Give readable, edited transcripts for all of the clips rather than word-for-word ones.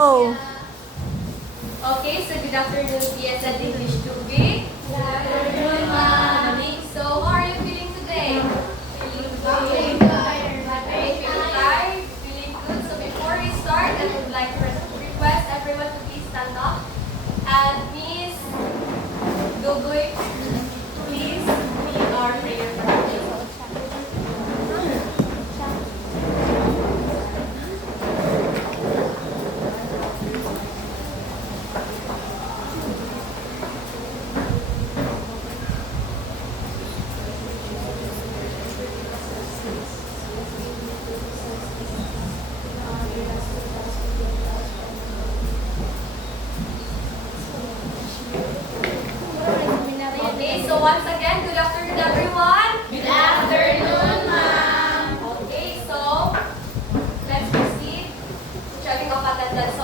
Oh. Okay, so good afternoon, PSL English 2B. Good afternoon, ma'am. So, how are you feeling today? Feeling tired. Feeling tired? Feeling good? So, before we start, I would like to request everyone to please stand up. And Miss Dugoy, please lead our prayer for today. Okay, so once again, good afternoon, everyone. Good afternoon, ma'am. Okay, so let's proceed to checking of attendance.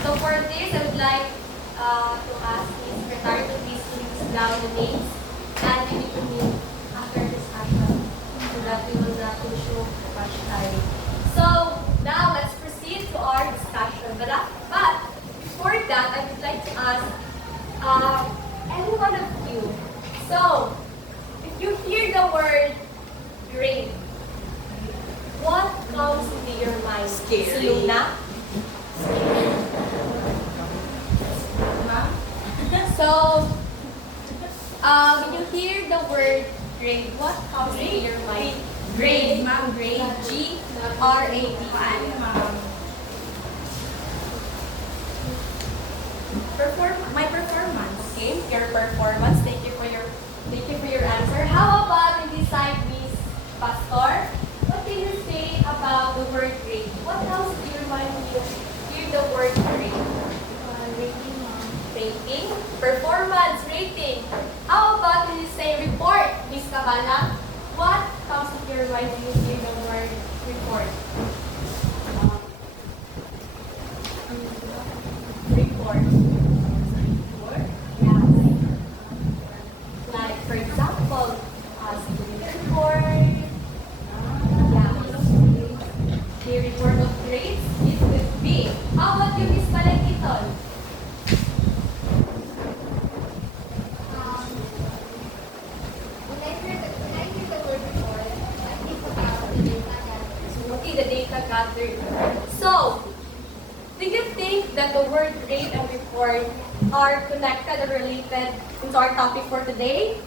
So for this, I would like to ask Ms. Secretary to please list down the names and give it to me after discussion so that we will not consume much time. So now let's proceed to our discussion. But before that, I would like to ask any one of you. So, if you hear the word grade, what comes into your mind? Scary. Luna? So, when you hear the word grade, what comes into your mind? Grade, ma'am, grade. G-R-A-D. Paano, ma'am? My performance. Okay, your performance. Thank you for your answer. How about in this side, Miss Pastor? What can you say about the word grade? What comes to your mind when you hear the word grade? Rating, ma'am. Rating, performance, rating. How about when you say report, Miss Cabana? What comes to your mind when you hear the word report? Report. Yeah. Like, for example, student report. Yeah. The report of grades, it could be. How about you, Miss Malagkiton? When I hear the word report, I think about the data gathered. Okay, the data gathered. So, do you think that the word grade and report are connected or related into our topic for today?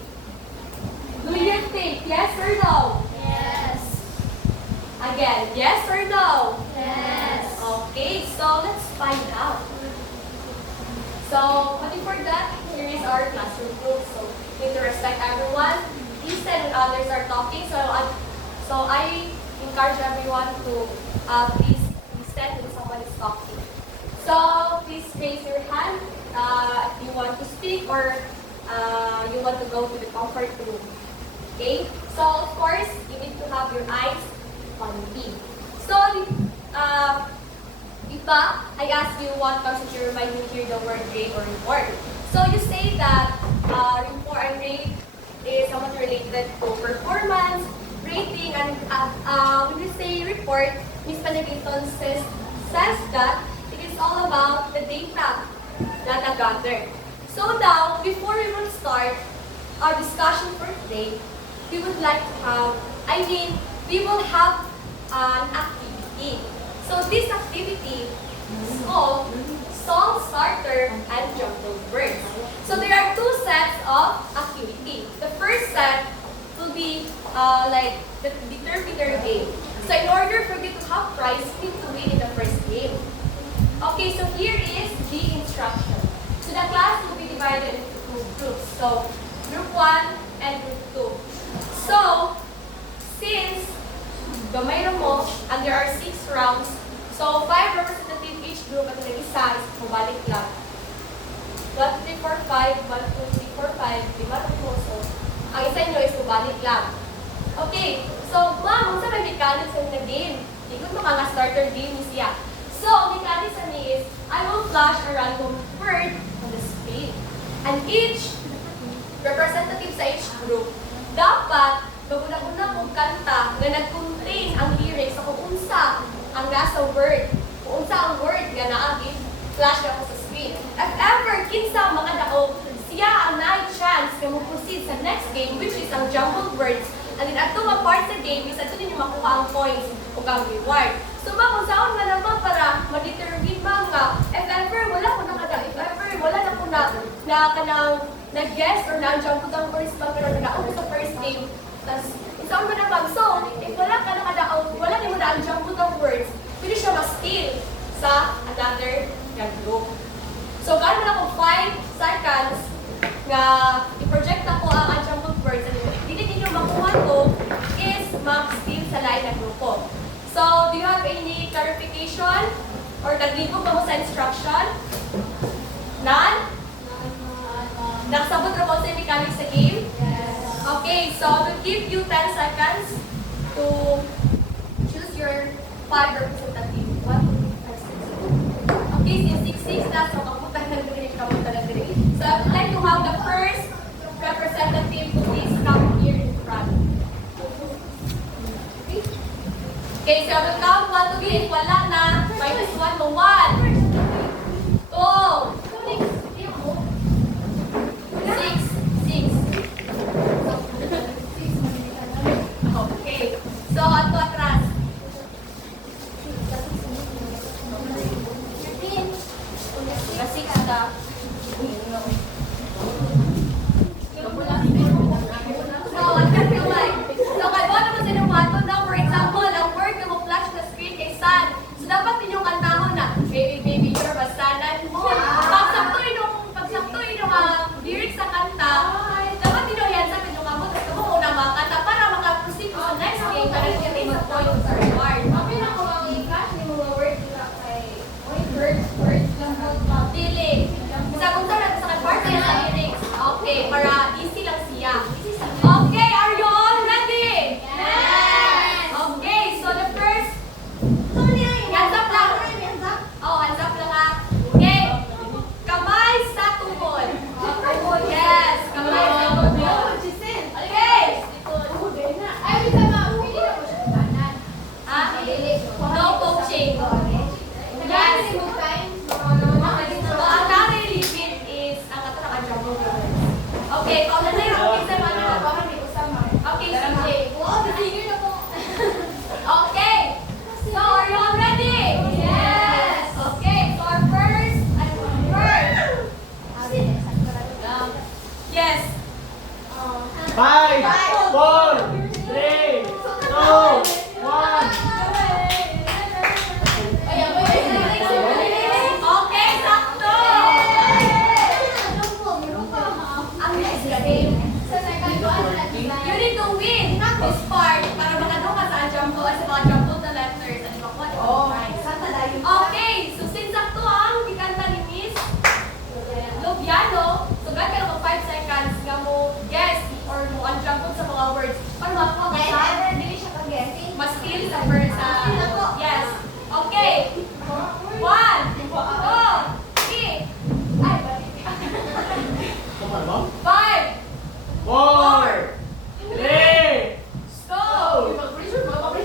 Do you think? Yes or no? Yes. Again, yes or no? Yes. Okay, so let's find out. So, but before that, here is our classroom group. So, we need to respect everyone. Listen when others are talking. So I encourage everyone to please listen when someone is talking. So, please raise your hand if you want to speak or you want to go to the comfort room. Okay? So, of course, you need to have your eyes on me. So, Iba, I ask you what comes to your mind when you hear the word grade or report. So, you say that report and grade is somewhat related to performance, rating, and when you say report, Ms. Panagkiton says that it is all about the data gathered. So now, before we will start our discussion for today, we would like to have, we will have an activity. So this activity is called Song Starter and Jumbled Words. So there are two sets of activity. The first set will be like the determiner game. So in order for you to have prize, you need to win in the first game. Okay, so here is the instruction. So the class will be divided into two groups. So group 1 and group 2. So since gamay na mo, and there are 6 rounds, so 5 representative each group at nag-isa is mabalik lang. 1, 2, 3, 4, 5, 1, 2, 3, 4, 5, 5 na po. So, ang isa nyo is mabalik lang. Okay, so ma'am, sa may mechanics ng game, ikot mo mga starter game ni siya. So, mechanics sa ni is, I will flash a random word on the screen. And each representative sa each group, dapat, baguna-una kong kanta na nag-contain ang lyrics sa kung unsa ang nasa word. Kung sa ang word nga naagin, flash na ko sa screen. If ever, kinsa makadaog, siya ang na-chance na mag-proceed sa next game, which is ang jumbled words. And then, ato nga part sa game, is ato ninyo makuha ang points o ang reward. So, kung saan nga naman para ma-determine ba nga, if ever, wala ko na kada, if ever, wala na ko na kanang nag-guess or na-jumbled ang words pa, pero nag-aog sa first game, tas, isang ba naman, so, if wala ka na kada, wala na mo na ang jumbled ang words, pwede siya ma-steal sa another group. So, gano'n ako 5 seconds nga i-project ako ang unjumbled words and hindi ninyo makuha ko is mag-steal sa line na grupo. So, do you have any clarification? Or nagligo ba mo sa instruction? None? Nakasabot na ba sa mechanics sa game? Okay, so I will give you 10 seconds to choose your 5 representative. 1, 2, 3, 5, 6. Okay, since 6 na, so kapunta na rin, kapunta na rin. So I would like to have the first representative to please come here in front. Okay, so I will count 1 to 3. Wala na. Minus 1 to 1. 2. 6. So, ato atras. 6 ka. So, atras kamay. So, kay bono mo sinumato na, for example, ang word na mo-flash na screen kay San. So, dapat ninyong kantahon na, baby, baby, you're basanan mo. Pagsakto inong lyrics sa kanta, dapat ninyong yan sa pinyong kamot, tapos kamo una makanta para makaproceed ko sa next game, para nagkating sa point sa reward. Okay na ko ang i-cash ni mga word na kay words lang po. Dili. Sa kung saan natin sa part kaya sa lyrics. Okay, para easy lang siya. Okay, are you all ready? Yes! Okay, so the first, hands up lang. Oh, hands up lang ha. Okay, kamay sa tuhod. Yes, kamay sa tuhod. Okay. Ay, bisa mauwi na ko siya kanan. Ha? No coaching. Yes. So, ang nare-limit is, ang kato naka-jumbo words. Okay, kung na yung okay sa mga okay, CJ. Wow, senior na po. Okay. So, are you all ready? Yes. Okay, so our first word. Yes. 5, 4, 3, 2, 1. Okay, sakto. Ang next game. You need to win this part para makano ka sa jumbo at sa mga jumbo na letters at makuha yung prize. Okay, so since sakto ang ikanta ni Miss Lubiano, so gagawin ka 5 seconds nga mo guess or mo ang jumbo sa mga words para makuha ka sa ma-steal sa words sa yes. Okay. 1, 2, 3. Ay, balik. 5, 4, 3, 2,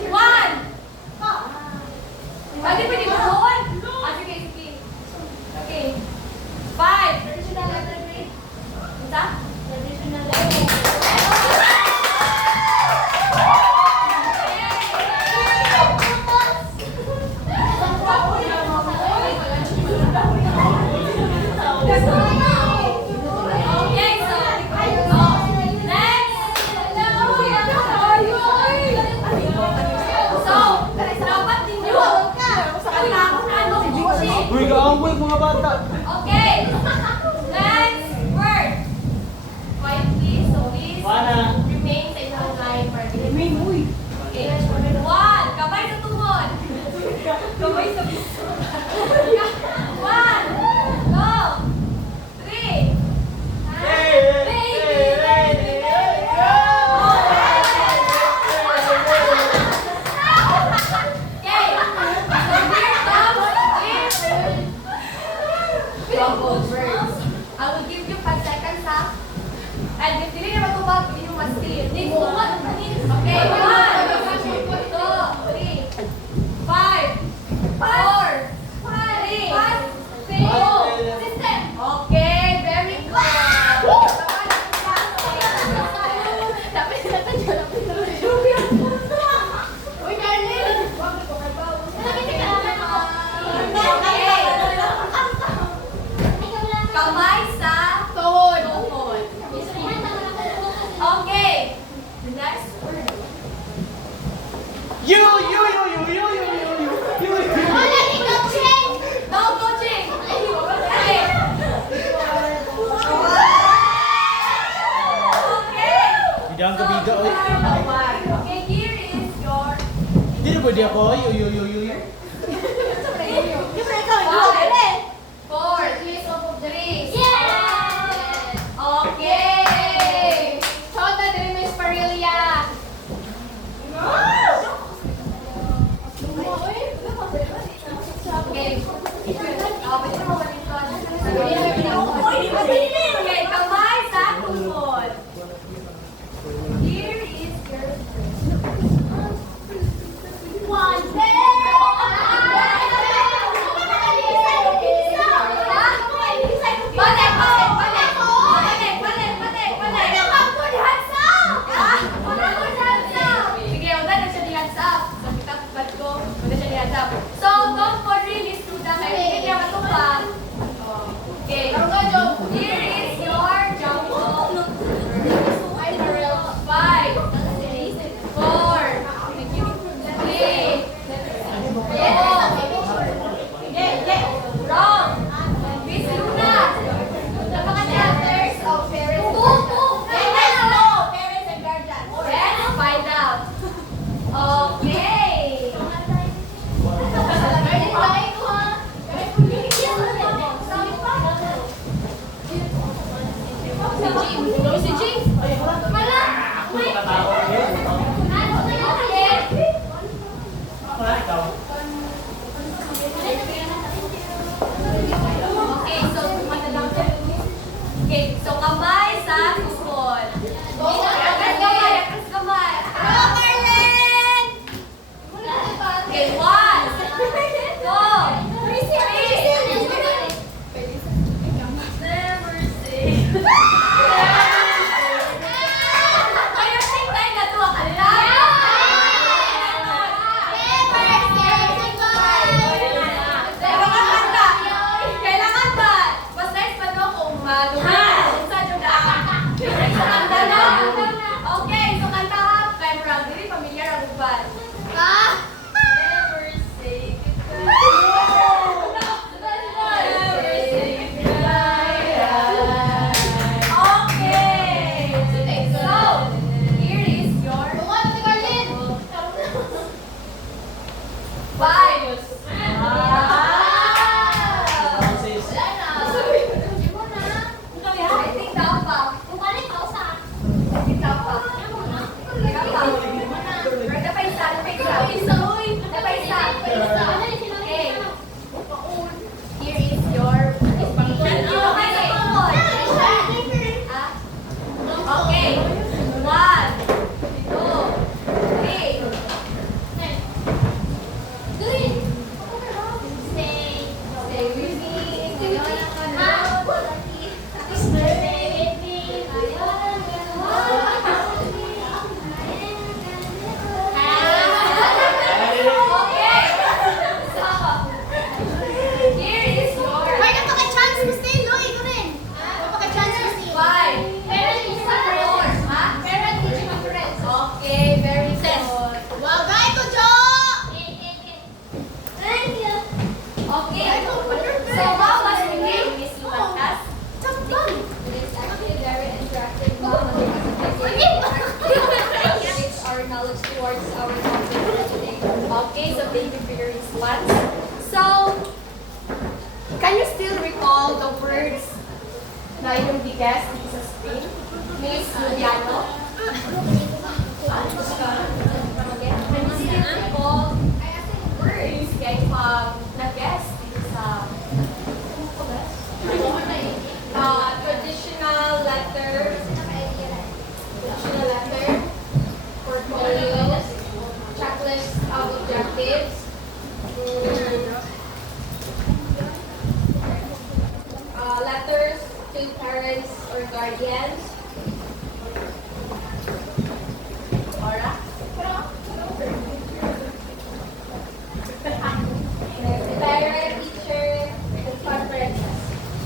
1. Pwede pwede mo doon? Ah, sige, sige. Okay. 5. Traditional letter grade. Isa? Traditional letter Okay, so, next. So, dapat ninyo. Uy, kaamboy mga bata. Okay. Next word. Quiet please. So please Pana. remain sa inyong line for the Okay. 1. Kamay sa tuhod. Kamay sa biso. 1, 2, 3. Hey, hey, hey, hey, hey, go! Okay. So here comes jumbled words. I will give you 5 seconds ha. And if hindi na matubag, hindi mo ma-steal. Okay, 1, 2, 3, 5, Okay, here is your... Hindi na pwede ako. Yo. Four. Three. Okay. Chota, diri Miss Parilya. Okay. Okay, kamay sa tuhod. Here is your... So, don't for really student. Hindi matupad. Okay. Here is your jumbo. 5, 4, 3, wrong. Miss Luna. Let's find out. Okay. Si Jim. Katao. Wala ikaw. Okay, so kamay sa tuhod. Akas kamay. Okay, 1, 2, 3. Never say. Kayo tingnan na to, akala. Kailangan ba? Mas nice pa no kung malungkot sa juga. So, kanta na. Okay, so kanta ha. Camera, dili familiar ang uban. Never say goodbye. Never say goodbye. Okay. So, here is your 5. I think dapat. Here is your... Okay. 1, 2, 3. Stay with me. Okay. So, here is your 5. Okay, very good. Okay. So, how was the game, Miss Lucas? It's actually very interactive. It's our knowledge towards our topic for today. Okay, so thank you for your response. So, can you still recall the words na yung bigas sa screen? Miss Luliano? Can you still recall words kaya pag nag-guess dito sa traditional letter, portfolio, checklist of objectives, letters to parents or guardians. Aura? Parent, teacher, conferences.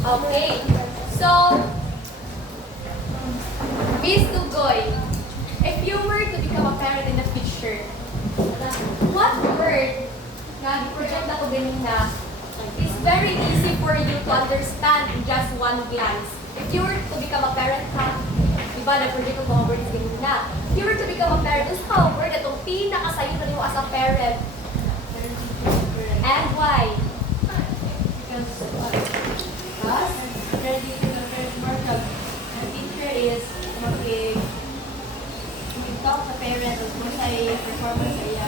Okay. So, Miss Tugoy, if you were to become a parent in the future, what word na project ako ganina is very easy for you to understand in just one glance? If you were to become a parent, ha? Diba, na-project ko mga words ganina. if you were to become a parent, unsa ka word atong pinakasayo kanimo as a parent? And why? Because ready to the first part of the teacher is mag-talk sa parent o kung sa performance sa iya.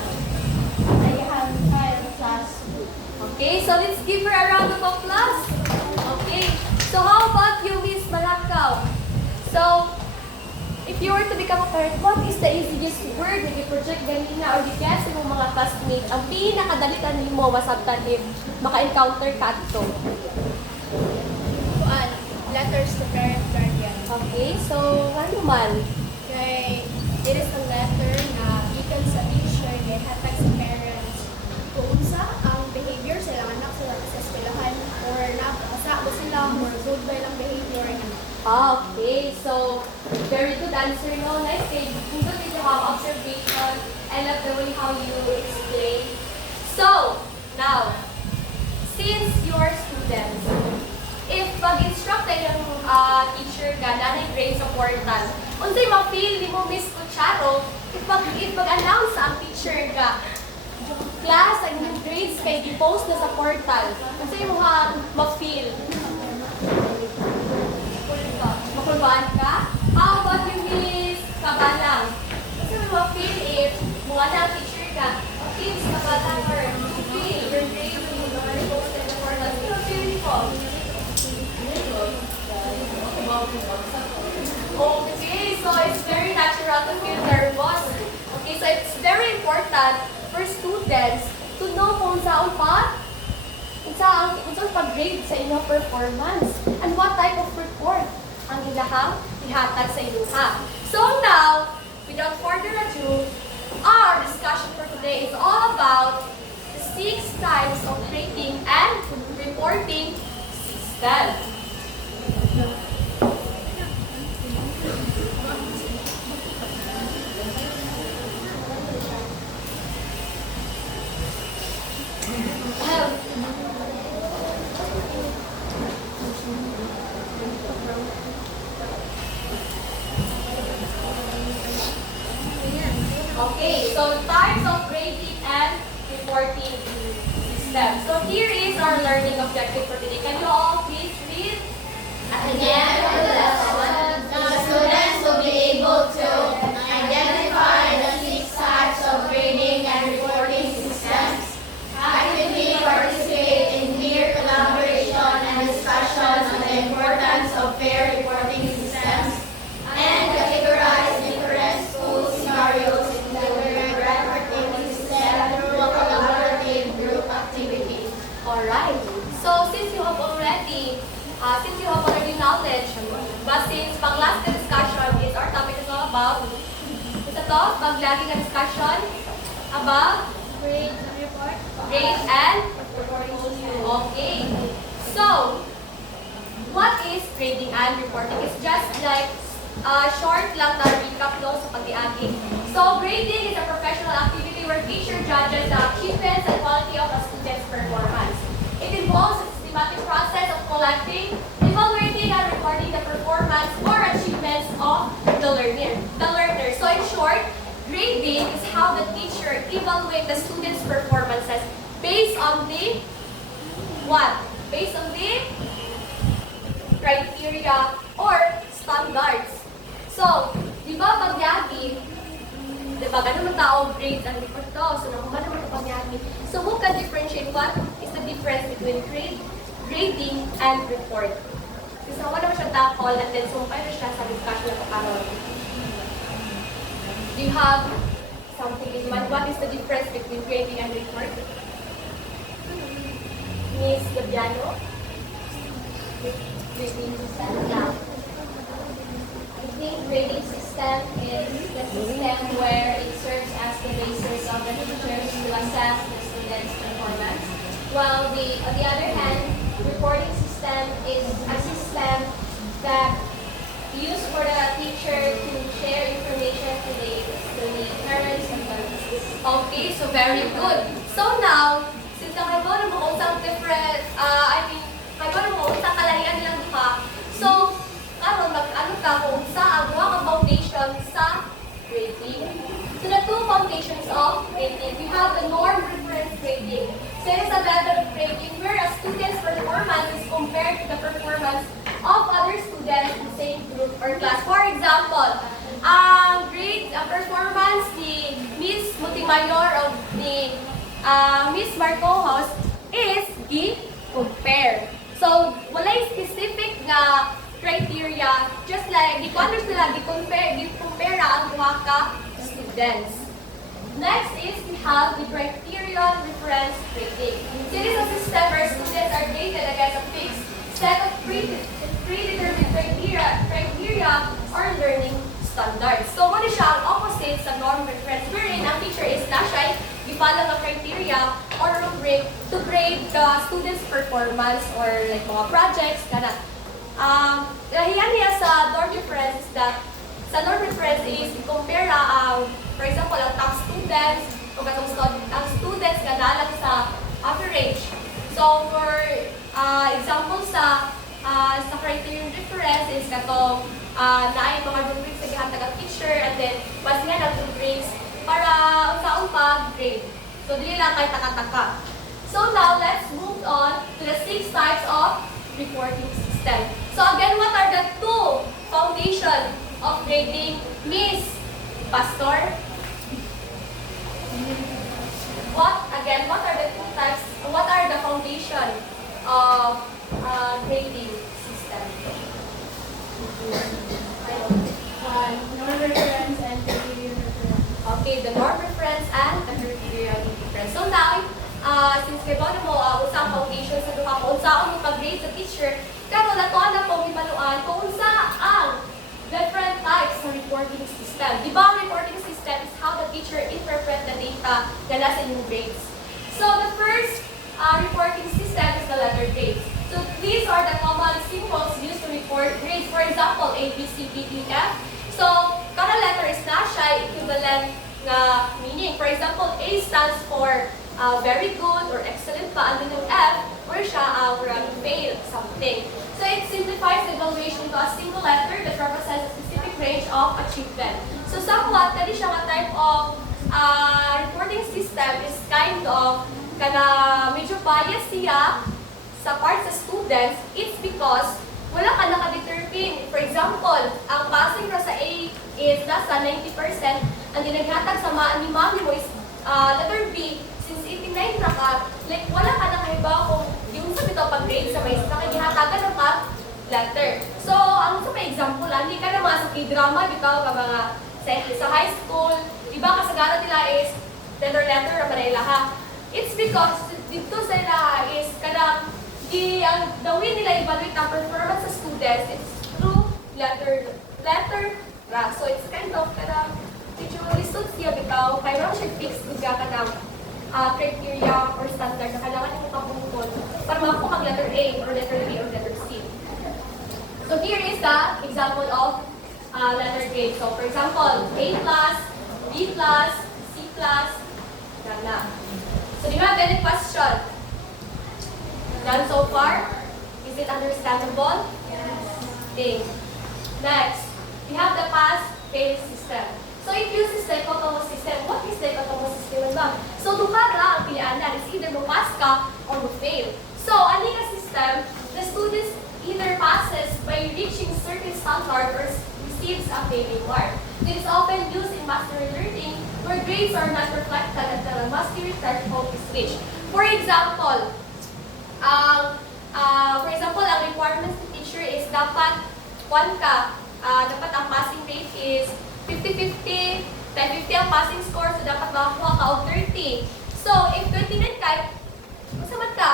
Ayahan kaya sa class. Okay, so let's give her a round of applause. Okay, so how about you, Miss Malakaw? So, if you were to become a parent, what is the easiest word na i-project ganina or i-guess ng mga classmates? Ang pinakadalitan mo masabtan if maka-encounter ka dito. Letters to parent guardian. Okay, so ano man? Kay, it is a letter na gikan sa teacher na hatag sa parents kung unsa ang behavior sa ilang anak sa eskwelahan or napasa mo sila or good ba ilang behavior nga. Okay, so very good answer, no? Nice thing. Good that you have observation. I love the way how you explain. So, now, since you are students, if pag-instruct tayo ng teacher ka na grade sa portal, unsay ma-feel ni mo, Miss Cucharo, if mag-announce ang teacher ka, class, ang inyong grades kay di-post na sa portal, unsay mo ma-feel? Makulbaan ka? How about you, Miss Kabalang? Unsay mo ma-feel if mga na teacher ka, okay, Miss Kabalang, or feel your grades yung mga di-post na sa portal, unsay ma-feel ko? Okay, so it's very natural to feel nervous. Okay, so it's very important for students to know kung saan unsang pag-grade sa inyong performance and what type of report ang ihatag sa inyong. So now, without further ado, our discussion for today is all about the 6 types of grading and reporting system. Okay, so types of grading and reporting system. So here is our learning objective for today. Can you all please read? At the end of the lesson, the students will be able to identify the 6 types of grading and reporting systems, actively participate in peer collaboration and discussions on the importance of fair reporting systems, and categorize different school scenarios into direct reporting system through a collaborative group activity. Alright. So since you have already knowledge, but since pang last discussion is our topic is all about, ito to, paglagi na discussion about Grade and report. grade and reporting system. Okay. So, what is grading and reporting? It's just like short lang na recap no sa pag-iagi. So, grading is a professional activity where teacher judges the achievements and quality of a student's performance. It involves a systematic process of collecting, evaluating, and recording the performance or achievements of the learner. So, in short, grading is how the teacher evaluates the student's performances based on the what? Based on the criteria or standards. So, di ba pagyagi, di ba ganun ang tao grades and report to, so nakuha naman ang pagyagi. So, who can differentiate what is the difference between grading and report? Kasi nakuha naman siya takol and then sumpay na siya sa discussion na pakaroon. Do you have something in mind? What is the difference between grading and report? Miss Gabiano? Grading system? Yeah. I think grading system is the system where it serves as the basis of the teachers to assess the students' performance. While on the other hand, reporting system is a system that used for the teacher to share information to the parents and parents. Okay, so very good. So now, since nakago na mo usang different, nakago na mo usang kalahian nilang duha. So, karon mag-ano ka kung sa ang duha ka foundation sa grading. a method of grading where a student's performance is compared to the performance of other students in the same group or class. For example, grade performance ni Miss Mutimayor o ni Miss Marcojos is gi-compare. So, walay specific na criteria, just like, di-converse nila, di-compare ang mga ka-students. Next is we have the criterion reference grading. So, it is a system where students are graded against a fixed set of predetermined criteria or learning standards. So, what is siya ang opposite sa norm reference, wherein ang teacher is na siya i-follow ng criteria or rubric to grade the student's performance or like mga projects, kana. Yan niya sa norm reference is that sa norm reference is i-compare for example, ang top students o ang students nga nalang sa average. So, for example sa criterion reference is katong naay mga rubrics sa gihatag ang teacher and then mas nga ng rubrics para unsaon pag-grade. So, dili lang kay taka-taka. So, now, let's move on to the 6 types of reporting system. So, again, what are the 2 foundation of grading? Miss Pastor? What are the 2 types, what are the foundation of grading system? Norm reference and criterion reference. Okay, the norm reference and the criterion reference. So now, since kayo mo usang foundation sa duha ko, unsaon mo pag-grade sa teacher, karon natuan na po gimanuan kung unsa ang different types ng reporting system. Di ba ang reporting system is how the teacher interpret the data na nasa inyong grades. So the first reporting system is the letter grades. So these are the common symbols used to report grades. For example, A, B, C, D, E, F. So kada letter is na siya equivalent na meaning. For example, A stands for very good or excellent pa, and then yung F, or siya fail something. So it simplifies the evaluation to a single letter that represents a specific range of achievement. So somewhat, kadi siya nga type of reporting system is kind of medyo bias siya sa part sa students. It's because wala ka naka-determine. For example, ang passing ra sa A is nasa 90%, ang dinaghatag sa ni mami mo is letter B, since 89 na ka, like wala ka nakahibaw kung yung sa bitaw pag-grade sa may nakagihatagan ng letter. So, ang sa may example, hindi ka naman sa K-drama, bitaw ka mga sa high school, iba kasagaran nila is letter na manila ha. It's because dito sa nila is the way nila evaluate ang performance sa students is through letter. So it's kind of medyo lisod siya bitaw, kaya naman siya fix ka ng criteria or standard na kailangan yung kapungkol para makakuha ang letter A or letter B or letter C. So here is the example of letter grade. So for example, A+, B+, C+, na. So do you have any question? None so far? Is it understandable? Yes. Okay. Next, we have the pass-fail system. So it uses dichotomous system. What is dichotomous system ba? So duha ra ang pilianan is either mo-pass ka or mo-fail. So ani nga system, the students either passes by reaching certain standard or receives a failing mark. It is often used in mastery learning where grades are not reflected until a mastery threshold is reached. For example, ang requirements ng teacher is dapat dapat ang passing rate is 50-50, 10-50 ang passing score, so dapat makakuha ka og 30. So, if 29 ka, masamat ka,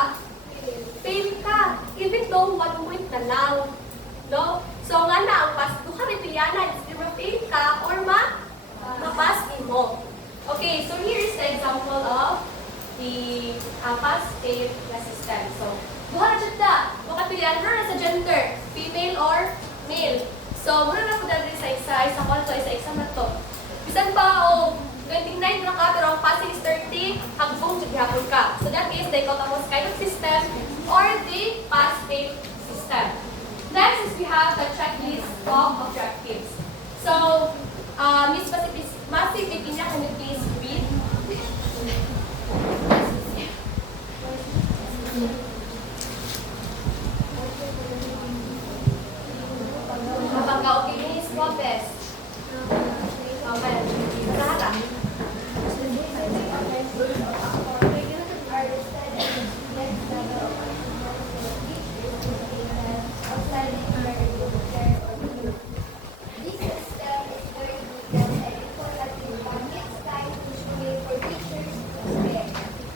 fail ka, even though 1 point na lang. No? So, nga na, ang pass, duha rin pilianan, is fail ka or ma-pass mo. Okay, so here is the example of the pass-fail system. So, duha na dyan na, makapilian na sa gender, female or male. So, muna na po dali sa isa na to. Bisan pa, 29 na ka, pero ang passing is 30, hagbong hapon ka. So, that is the dichotomous kind of system or the pass-fail system. Next is we have the checklist of objectives. So, Miss Masi, can you please read? Mabangga, okay, Miss Lopez. Okay. Sara. This system is very good and informative, but it's time to show for teachers to spare.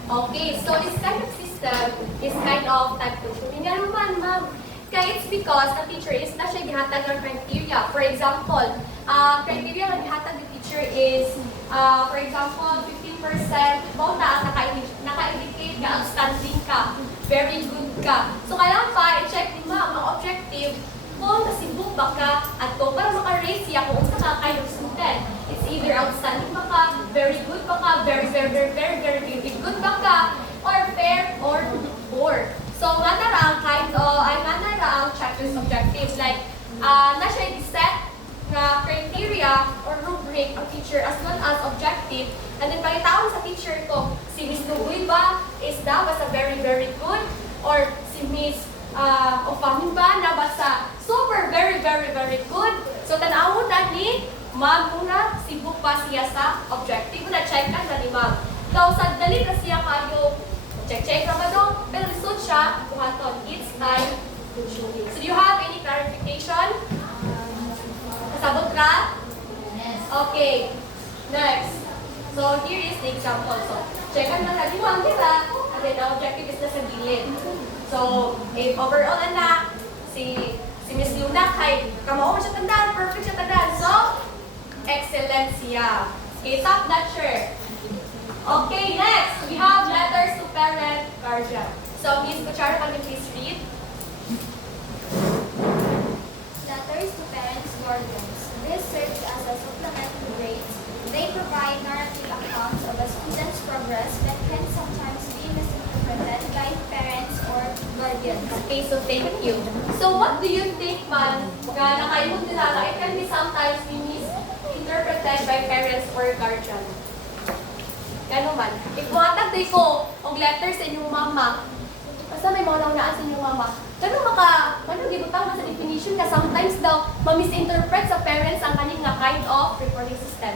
Okay, so this kind of system is kind of time-consuming. Nga naman, ma'am. Kaya it's because the teacher is na siya gihatag ng criteria. For example, criteria na gihatag ng teacher is, for example, 15% mo na ang naka-indicate ka, outstanding ka, very good ka. So kailangan pa i-check ni ma'am ang objective kung nasibuk ba ka at kung para maka-rate siya kung unsa ka kind of student. It's either outstanding ba ka, very good ba ka, very good ba ka, or fair or poor. So nga na ang checklist objectives like na siya i-set na criteria or rubric ang teacher as well as objective. And then pagkatawag sa teacher ko, si Miss Lugoy ba is na basta very good, or si Miss Ofamin ba na basta super very good. So tanawon na ni ma'am muna sibuk pa siya sa objective na check na ni ma'am. So sa dali na siya kayo check na ba do? Pero lisod siya buhaton. It's time consuming. So do you have any clarification? Kasabot ka? Okay. Next. So here is the example. So checkan na sa diwan, di ba? And then the objective is na sa gilid. So if overall anak, si Miss Luna kay kamao siya tandaan, perfect siya tandaan. So excellent siya. Okay, top notcher. Okay, next we have letters to parent, guardian. So Miss Kuchara, can you please read? Letters to parents, guardians. This serves as a supplement to grades. They provide narrative accounts of a student's progress that can sometimes be misinterpreted by parents or guardians. Okay, so thank you. So what do you think, man, na nakaimod nila na it can be sometimes be misinterpreted by parents or guardian? Gano man? If buhatag day ko og letter sa inyong mama, basta may mga naunaan sa inyong mama, gano gibutaw na sa definition ka sometimes daw ma-misinterpret sa parents ang kaning nga kind of reporting system.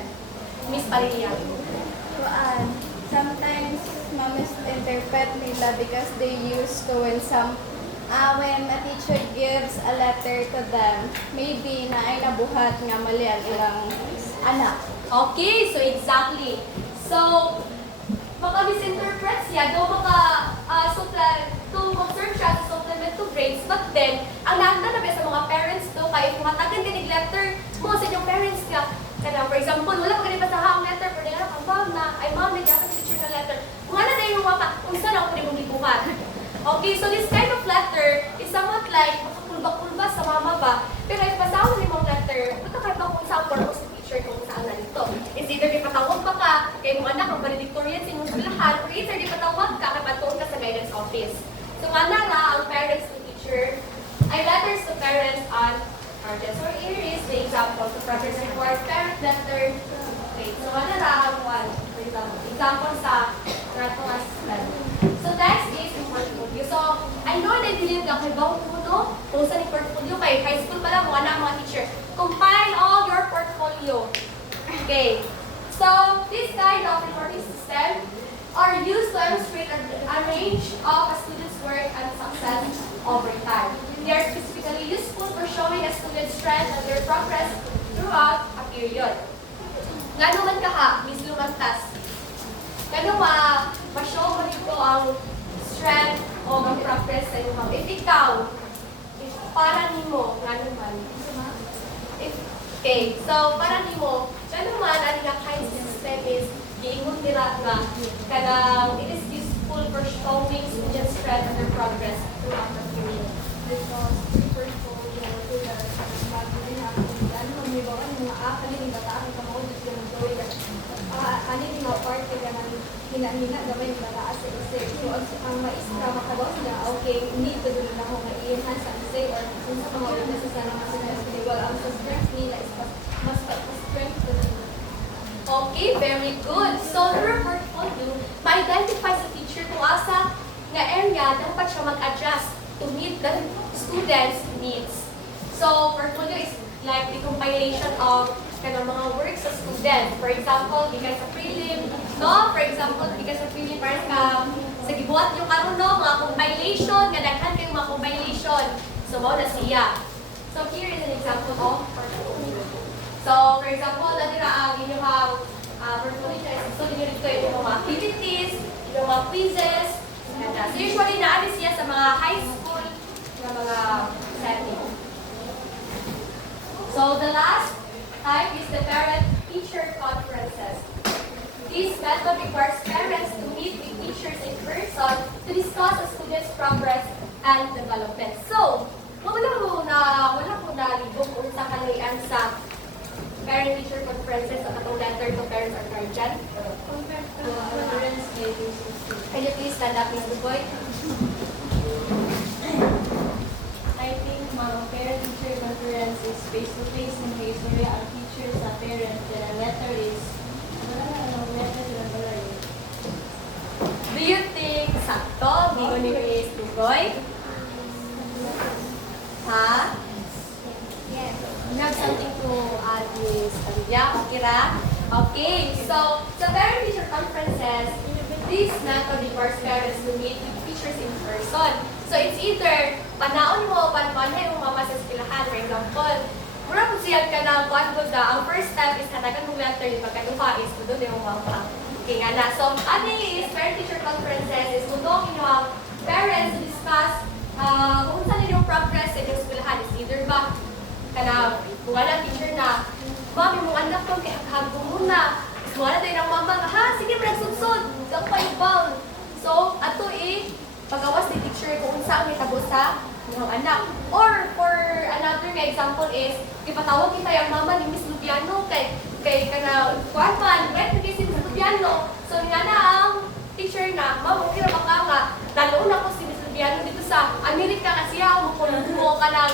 Miss Palilia. Sometimes misinterpret nila because they used to when a teacher gives a letter to them, maybe na ay nabuhat nga mali ang ilang anak. Okay, so exactly. So, baka misinterpret siya, daw mag-search siya sa supplement to grades, but then, ang nanda na ba sa mga parents to, kaya kung matagan ka letter mo sa inyong parents ka, for example, wala pa ganit basaha ang letter, pero nga, ma'am na, ay ma'am, nag-akas teacher na letter. Kung ano na yung mama, kung saan ako rin mong libuhan. Okay, so this kind of letter is somewhat like, makapulba-pulba sa mama ba, pero if basahan mo yung letter, ito kahit ba kung saan purpose ng teacher kung saan na dito. Is either di patawag pa ka, kay mong anak, ang valedictorian sa inyong eskwelahan, or either di patawag ka, kay patuon ka sa guidance office. So, nga na ang parents to teacher, ay letters to parents and guardians. So, here is the example. So, project report, parent letter, okay. So, nga na ang one, for example sa trato assistant. So, next is yung portfolio. So, I know that you ka kay bawang puno, kung saan yung portfolio, kay high school pa lang, mga na mga teacher. Compile all your portfolio. Okay. So, this kind of reporting system are used to illustrate a range of a student's work and success over time. They are specifically useful for showing a student's strength and their progress throughout a period. Gano'n man ka ha, Ms. Lumantas? Gano'n ma-show mo dito ang strength o ang progress sa iyo? If ikaw, para nimo, gano'n man? Okay, so para nimo, gano'n man, ang kind of system is giingon nila nga kanang it is useful for showing students' strength and their progress throughout the period. Because portfolio to the bago din ako. Ano man may bawa mga kaning bataan ka mo dito ng gawin. Kaning mga part ka naman hina-hina gamay bataas sa essay. So ang maestra makabaw sila, okay, need to do na ako ma-enhance ang essay or kung sa mga weaknesses na naman sila individual. Ang sa strength nila is mas strength to them. Okay, very good. So, through portfolio, ma-identify sa teacher kung asa nga area nila, dapat siya mag-adjust to meet the students' needs. So, portfolio is like the compilation of mga works sa student. For example, because sa prelim, no? For example, because sa prelim, parang sa gibuhat yung karon no, mga compilation, kadaghan kayong mga compilation. So, mao na siya. So, here is an example of portfolio. So, for example, natira ang inyong portfolio. So, ninyo dito yung mga activities, yung mga quizzes. So, usually, naalis siya sa mga high school na mga setting. So, the last type is the parent-teacher conferences. This method requires parents to meet with teachers in person to discuss a student's progress and development. So, wala ko na libog kung sa kalayan sa parent-teacher conferences at atong letter to parents or guardian. Can you please stand up, Ms. Duboy? I think mga parent-teacher conference is face-to-face and face-to-face ang teacher sa parent. Then a letter is, Do you think sakto? Gingon ni Ms. Duboy? Ha? Yes. You have something to add, Ms. Olivia? Okay ra? Okay, so sa parent-teacher conferences, this method requires parents to meet with teachers in person. So it's either panaon mo, panpanay mo mama sa eskwelahan. For example, mura po siya ka na kuan ko na, ang first step is katagan mo letter, yung pagkaduha is kung doon yung mama. Okay nga na. So, ano is parent-teacher conferences is kung doon ang parents to discuss kung saan yung progress sa inyong eskwelahan. Is either ba kana kung wala teacher na, mami mong anak ko, kaya hagbo muna. Kung wala tayo ng mama, ha, sige, magsudsod. Diyan pa ibound. So, ato pag-awas ni teacher kung saan may tabo sa inyong anak. Or, for another example is, ipatawag kita yung mama ni Miss Lubiano kay kana kuwan kahit naging si Miss Lubiano. So, nga na ang teacher na, ma'am, okay na baka nga, naloon ako si Miss Lubiano dito sa Amerika kasi ako, mo ka ng,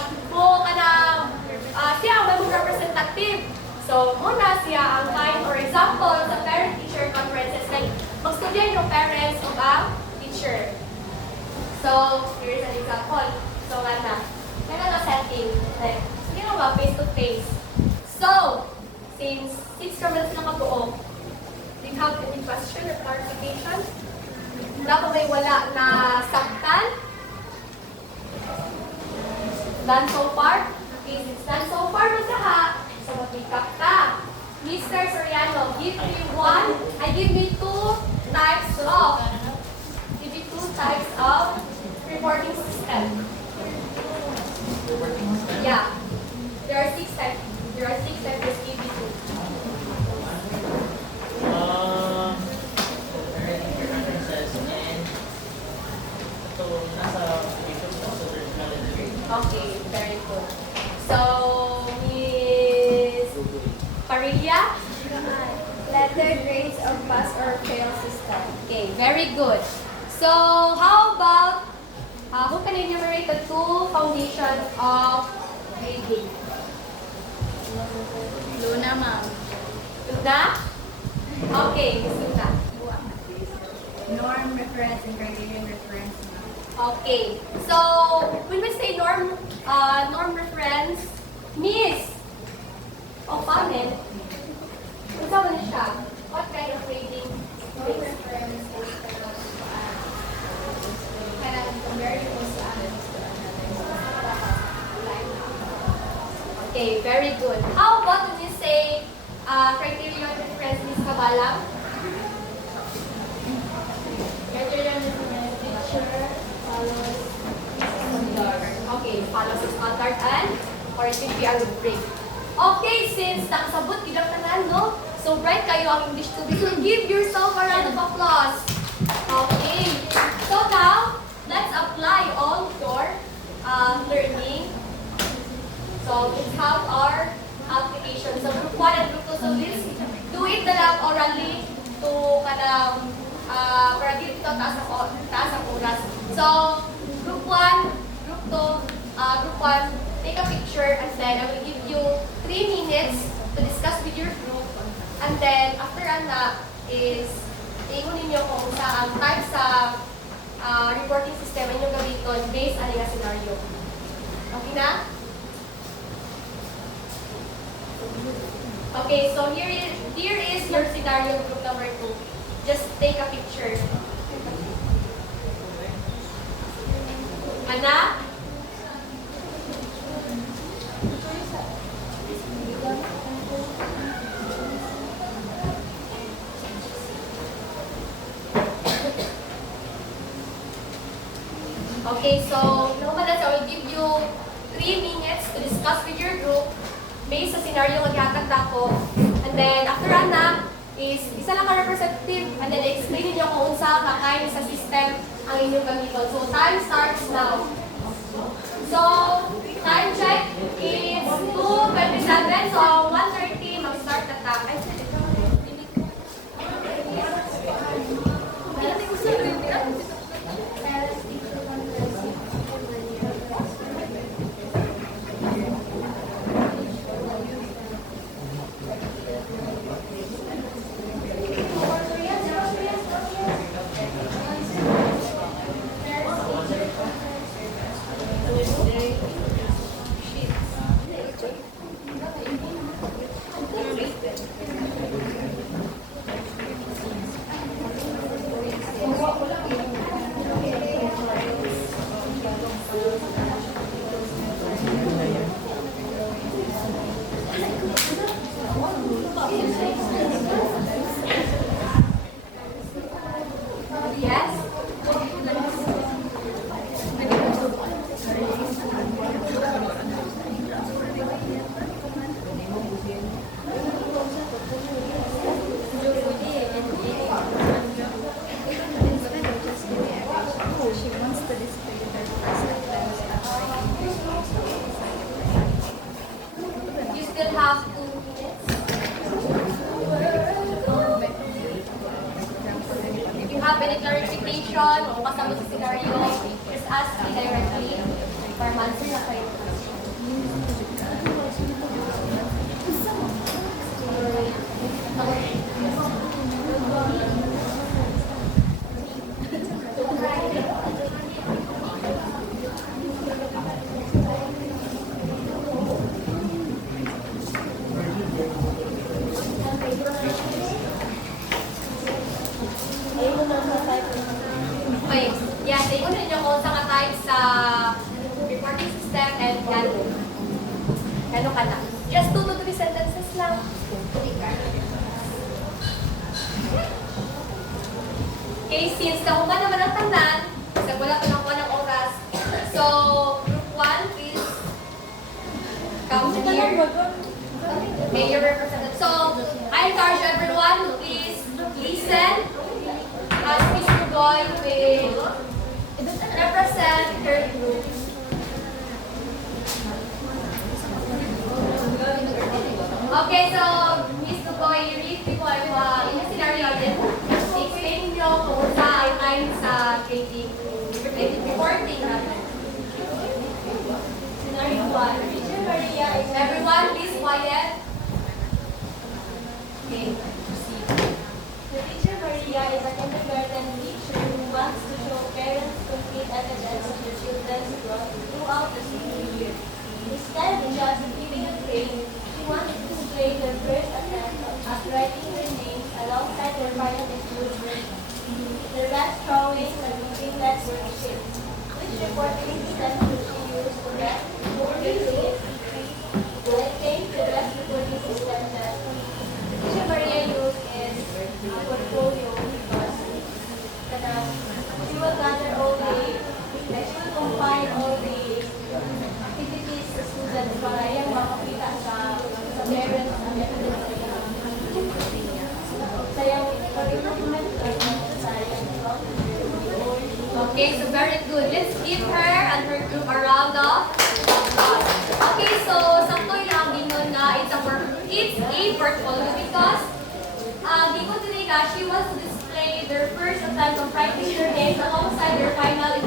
siya may mga representative. So, muna siya ang time, for example, sa parent-teacher conferences, like, mag-studyan yung parents of a teacher. So, here's an example. So, kaya na setting, like, sige mo ba, face-to-face. So, since 6 minutes lang kabuo, do you have any question or clarification? Wala ko may wala na saktan? Done so far? Okay, since done so far, masaha. So, mag-recap ka. Mr. Soriano, give me give me two types of reporting system. Yeah. There are 6 types. Just give me 2. Parent-teacher conferences and ito nasa YouTube also there's knowledge. Okay, very good. So, Miss Parilla? Letter grades of pass or fail system. Okay, very good. So, how about, who can enumerate the 2 foundations of grading? Luna, ma'am. Luna? Okay, Miss Luna. Norm reference and criterion reference, ma'am. Okay, so when we say norm reference, Miss, paano? Kung saan siya? What kind of grading? Norm reference is kaya compare ko sa Okay, very good. How about when you say criterion reference, Miss Kabalang? Criterion reference teacher follows standard. Okay, follows the standard and or it will be a rubric. Okay, since nakasabot kita tanan, no? So bright kayo ang English to be. So give yourself a round of applause. Okay. So now, let's apply all your learning. So let's have our application. So group 1 and group 2. So let's do it na lang orally to kanang para dito taas ang oras. So group 1, group 2, group 1, take a picture and then I will give you 3 minutes to discuss with your group. And then after na is ingon ninyo kung sa type sa reporting system ang inyong gamiton based on nga scenario. Okay na? Okay, so here is your scenario group number 2. Just take a picture. Ana? Okay, so Madam, I will give you 3 minutes to discuss with your group based sa scenario nga gihatag dako. And then after ana is isa lang ka representative and then explain niyo kung unsa ka kind sa system ang inyong gamiton. So time starts now. So time check is 2:27. So 1:30 mag-start na ta. Ay, yes. She wants to display their percentages at You still have 2 minutes. If you have any clarification o kasama sa scenario, just ask me directly para ma-answer na kayo. Okay, yes, ikaw na ninyo kung saan ka-type sa reporting system and gano'n ka na. Just 2 to 3 sentences lang. Okay, since nakuha naman ang tanan, kasi wala pa nakuha ng oras, so group 1, please come here. Okay, your representative. So, I encourage everyone to please listen as Mr. Boy will represent her group. Okay, so Mr. Boy, read the poem in a scenario din. Explain nyo kung saan tayo sa grading reporting natin. Scenario 1. Teacher Maria, everyone please quiet. Okay, proceed. The teacher Maria is a kindergarten teacher who wants to show parents complete attendance of their children's growth throughout the school year. Instead of just giving a grade, she wants to display their first attempt at writing their names alongside their final improved version. The rest drawing and moving that worksheet, which reporting system should she use for that? When it came to the rest reporting system that Teacher Maria used is a portfolio because she will gather all the, like she will combine all the activities sa students para yung makakita sa parents ang evidence sa yung pag-implement sa yung Okay, so very good. Let's give her and her group a round of applause. Okay, so sakto lang gingon na it's a portfolio because gingon today ka, she wants to display their first attempt of writing their names alongside their final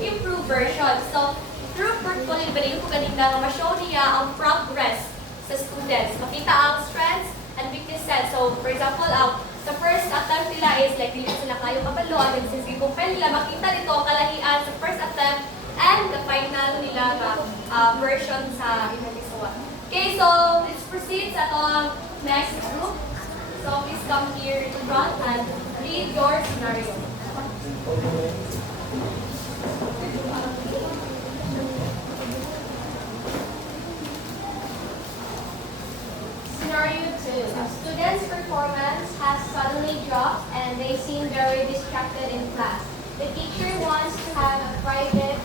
improved version. So, through portfolio, ibalik ko kanina na ma-show niya ang progress sa students. Makita ang strengths and weaknesses. So, for example, Sa first attempt nila is like, dili sila kayo kabalo, and then since i-compare nila, makita dito ang kalahian sa first attempt and the final nila nga version sa Indonesia. Okay, so let's proceed sa atong next group. So please come here to front and read your scenario. Scenario 2. A student's performance has suddenly dropped and they seem very distracted in class. The teacher wants to have a private,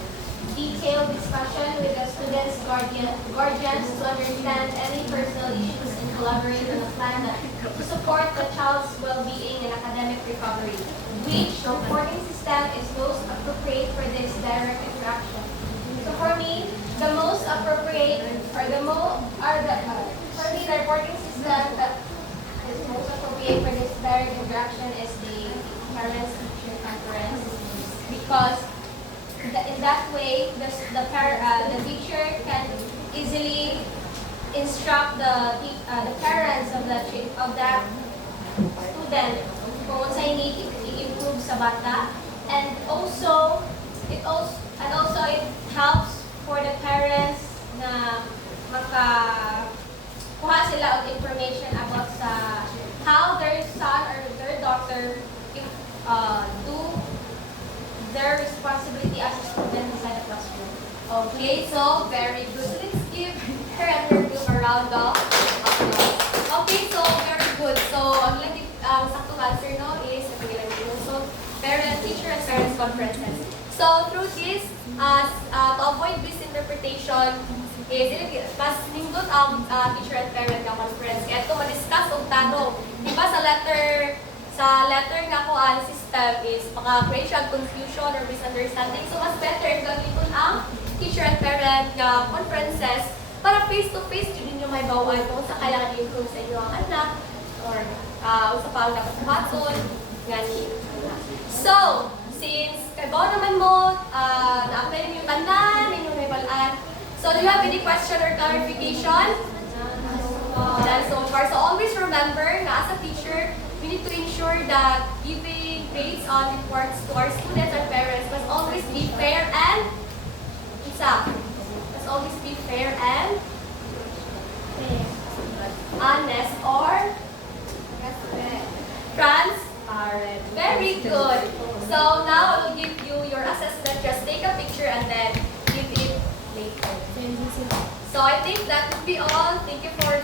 detailed discussion with the student's guardians to understand any personal issues and collaborate on a plan to support the child's well-being and academic recovery. Which reporting system is most appropriate for this direct interaction? So for me, the most appropriate or the for me, the reporting system that is most appropriate for this direct interaction is the parents-teacher conference, because in that way, the teacher can easily instruct the parents of that student kung unsay need i-improve sa bata, and also it helps for the parents na makakuha sila of information about sa how their son or their daughter do their responsibility as a student inside the classroom. Okay, so very good. So let's give her and her group a round of applause. Okay, so very good. So ang saktong answer no is so teacher and parents conferences. So through this, to avoid misinterpretation, is mas nindot ang teacher and parent na conference. Kaya ito ma-discuss og tanong. Di ba sa letter nga ko ang system is maka-create siya confusion or misunderstanding. So mas better gamiton ang teacher and parent nga conferences para face-to-face yun yung may bawal kung sa kailangan i-improve sa inyo ang anak or sa pang dapat maton gani. So, since kabaw naman mo, na-apply ninyo yung tanan, ninyo may balaan. So, do you have any question or clarification? That's so far. So, always remember na as a teacher, we need to ensure that giving grades on reports to our students and parents must always be fair and must always be fair and honest or transparent. Very good. So now I will give you your assessment. Just take a picture and then give it later. So I think that would be all. Thank you for